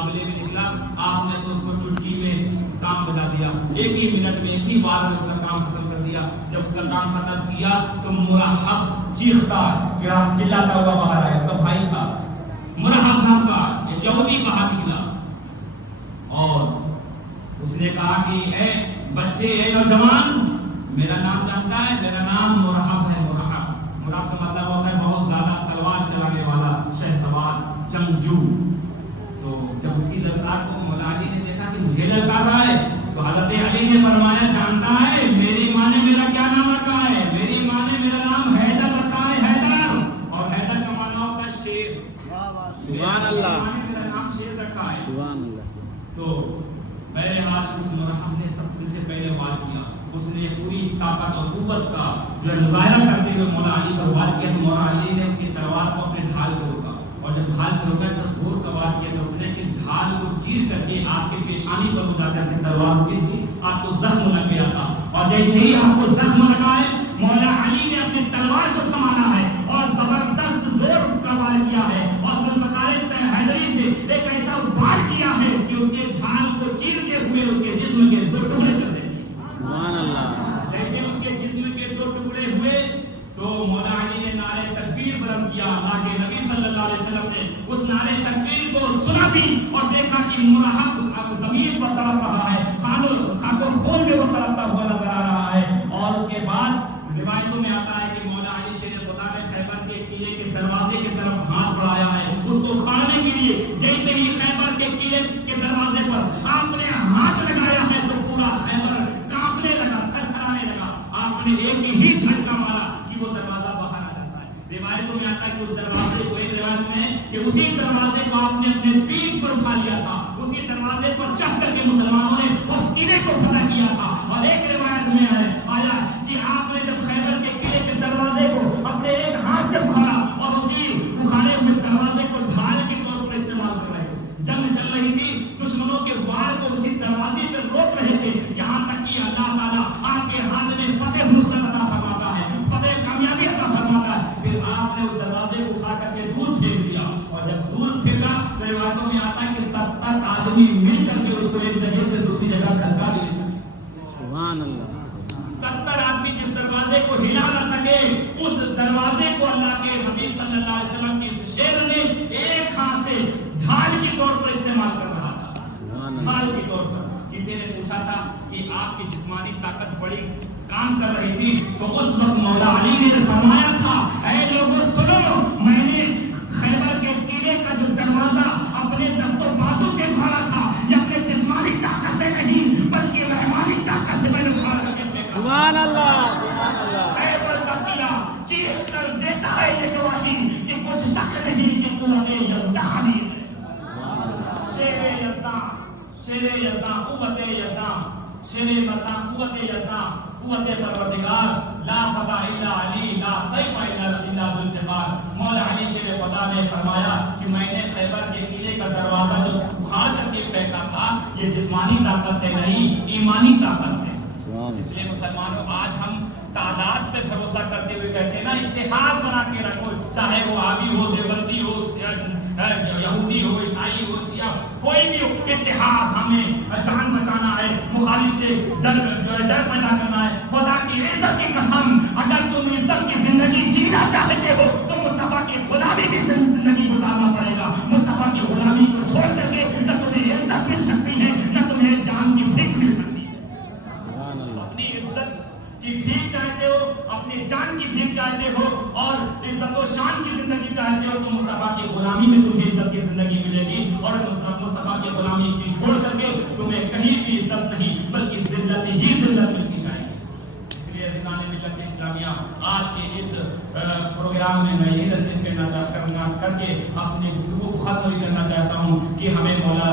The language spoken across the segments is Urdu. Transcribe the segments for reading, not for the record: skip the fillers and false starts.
مقابلے میں نکلا، آپ نے تو اس کو چٹکی میں کام بنا دیا، ایک ہی منٹ میں ایک ہی بار میں اس کا کام ختم کر دیا۔ جب اس کا کام ختم کیا تو مرحب چیختا، چلاتا ہوا باہر آیا، اس کا بھائی تھا مرحب نام کا یہ یہودی باہر نکلا، اور اس نے کہا کہ اے بچے، اے نوجوان، میرا نام جانتا ہے؟ میرا نام مرحب ہے۔ مرحب کا مطلب ہوتا ہے بہت زیادہ تلوار چلانے والا، شہسوار، جنگجو۔ تو جب اس کی للکار کو مولا علی نے دیکھا کہ مجھے للکار رہا ہے، تو حضرت علی نے فرمایا، جانتا ہے میری ماں نے میرا کیا نام رکھا ہے؟ میری ماں نے میرا نام حیدر رکھا ہے، حیدر، اور حیدر کا معنی ہوتا ہے شیر۔ سبحان اللہ، میرا نام شیر رکھا ہے۔ سبحان اللہ۔ تو بہرحال اس مرحب نے سب سے پہلے وار کیا، اس نے پوری طاقت اور قوت کا جو ہے مظاہرہ کرتے ہوئے مولا علی پر وار کیا، تو مولا علی نے اس کی تلوار کو اپنے ڈھال کو روکا، اور جب ڈھال کو روکا تو زور کا وار کیا، تو اس نے کہ ڈھال کو چیر کر کے آپ کے پیشانی پر اٹھا کر کے تلوار کی تھی، آپ کو زخم لگ گیا تھا، اور جیسے ہی آپ کو زخم لگا ہے، مولا علی نے اپنی تلوار کو سنبھالا ہے اور زبردست زور کا وار کیا ہے، اور ذوالفقار حیدری سے ایک ایسا وار کیا ہے کہ اس کے ڈھال کو چیرتے ہوئے اس کے جسم کے دو ٹکڑے کر دے۔ سبحان اللہ۔ جیسے اس کے جسم کے دو ٹکڑے ہوئے تو مولا علی نے نعرہ تکبیر بلند کیا، اللہ کے نبی صلی اللہ علیہ وسلم نے اس نعرہ تکبیر کو سنا بھی اور دیکھا کہ مرحب زمین پر تڑپ رہا ہے، خاک و خون میں وہ تڑپتا ہوا نظر آ رہا ہے۔ اور اس کے بعد روایتوں میں آتا ہے کہ مولا علی شیر خدا نے خیبر کے قلعے کے دروازے کی طرف ہاتھ بڑھایا ہے اس کو کھانے کے لیے، جیسے ہی خیبر کے قلعے کے دروازے پر آپ نے ہاتھ لگایا ہے تو پورا خیبر کانپنے لگا، تھرتھرانے لگا۔ آپ نے ایک ہی جھٹکا مارا کہ وہ دروازہ باہر آ جاتا ہے۔ روایتوں میں آتا ہے کہ اس دروازے کو، ایک روایت میں ہے کہ اسی دروازے کو آپ نے اپنے پیٹھ پر اٹھا لیا تھا، اسی دروازے پر چڑھ کر کے مسلمانوں نے اس قلعے کو فتح کیا تھا۔ اور ایک روایت میں آیا کہ آپ نے جب خیبر کے قلعے کے دروازے کو اپنے ایک ہاتھ سے اکھاڑا اور اسی اکھاڑے ہوئے دروازے کو ڈھال کے طور پر استعمال کر رہے تھے، جنگ چل رہی تھی، دشمنوں کے وار کو اسی دروازے پہ روک رہے تھے، یہاں تک کہ اللہ تعالیٰ آپ کے ہاتھ میں فتح مسلم عطا فرماتا ہے، فتح کامیابی عطا فرماتا ہے۔ پھر آپ نے اس دروازے کو اٹھا کر کے دور پھینک دیا، اور جب دور پھینکا تو روایتوں میں آتا ہے کہ 70 آدمی مل کر کے اس کو ایک جگہ سے دوسری جگہ دھسا دے سکے۔ سبحان اللہ۔ 70 آدمی جس دروازے کو ہلا نہ سکے، اس دروازے کو اللہ کے حبیب صلی اللہ علیہ وسلم کی شیر نے ایک ہاتھ سے ڈھال کے طور پر استعمال کر رہا تھا، ڈھال کے طور پر۔ کسی نے پوچھا تھا کہ آپ کی جسمانی طاقت بڑی کام کر رہی تھی، تو اس وقت مولا علی نے فرمایا تھا، اے لوگوں سنو، میں نے خیبر کے قلعے کا جو دروازہ اپنے دست و بازو سے اٹھایا تھا، یہ اپنے جسمانی طاقت سے نہیں بلکہ رحمانی طاقت سے میں نے اٹھا کر کے سبحان اللہ، سبحان اللہ۔ خیبر کا قلعہ چیخ کر دیتا ہے یہ گواہی کہ کچھ شک نہیں کہ تو ہمیں یزدانی ہے۔ شیر یزدان، شیر یزدان، قوت یزدان، شیر یزدان، قوت یزدان، قوت پروردگار، لا فتح الا علی، لا سیف الا ذوالفقار۔ مولا علی شیر خدا نے فرمایا کہ میں نے خیبر کے قلعے کا دروازہ جو اکھاڑ کر کے پھینکا تھا، یہ جسمانی طاقت سے نہیں، ایمانی طاقت سے۔ اس لیے مسلمانوں، آج ہم تعداد پہ بھروسہ کرتے ہوئے کہتے ہیں نا، اتحاد بنا کے رکھو، چاہے وہ آبی ہو، دیوبندی ہو، یہودی ہو، عیسائی ہو، سیاہ، کوئی بھی ہو، اتحاد، ہمیں جان بچانا ہے، مخالف سے ڈر پیدا کرنا ہے۔ خدا کی عزت کی قسم، اگر تم عزت کی زندگی جینا چاہتے ہو تو مصطفیٰ کی غلامی کی زندگی گزارنا پڑے گا۔ مصطفیٰ کی غلامی کو چھوڑ کر کے نہ تمہیں عزت مل سکتی ہے، نہ تمہیں جان کی بھیک مل سکتی ہے۔ اپنی عزت کی بھیک چاہتے ہو، اپنی جان کی بھیک چاہتے ہو، اور عزت و شان کی زندگی چاہتے ہو، تو مصطفیٰ کی غلامی میں تمہیں عزت کی زندگی ملے گی، اور مصطفیٰ کی غلامی کی چھوڑ کر کے تمہیں کہیں بھی عزت نہیں بلکہ ذلت ہی ذلت ملتی جائے گی۔ اس لیے عزیزان ملت اسلامیہ، آج کے اس پروگرام میں میں یہ نصیحت کر کے اپنی گفتگو کو ختم کرنا چاہتا ہوں کہ ہمیں مولا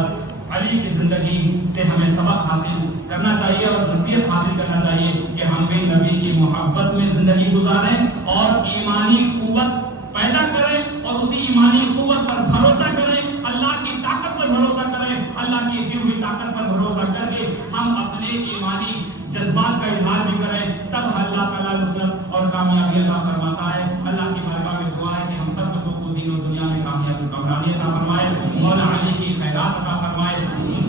علی کی زندگی سے ہمیں سبق حاصل کرنا چاہیے اور نصیحت حاصل کرنا چاہیے کہ ہم بھی نبی کی محبت میں زندگی گزاریں اور ایمانی قوت پیدا کریں، اور اسی ایمانی قوت پر بھروسہ کریں، اللہ کی طاقت پر بھروسہ کریں، اللہ کی دی ہوئی طاقت پر بھروسہ کر کے ہم اپنے ایمانی جذبات کا اظہار بھی کریں، تب اللہ تعالیٰ نصرت اور کامیابی عطا فرماتا ہے۔ اللہ کی بارگاہ میں دعا ہے کہ ہم سب کو دین و دنیا میں کامیابی کامرانی عطا فرمائے، مولا علی کی خیرات عطا فرمائے.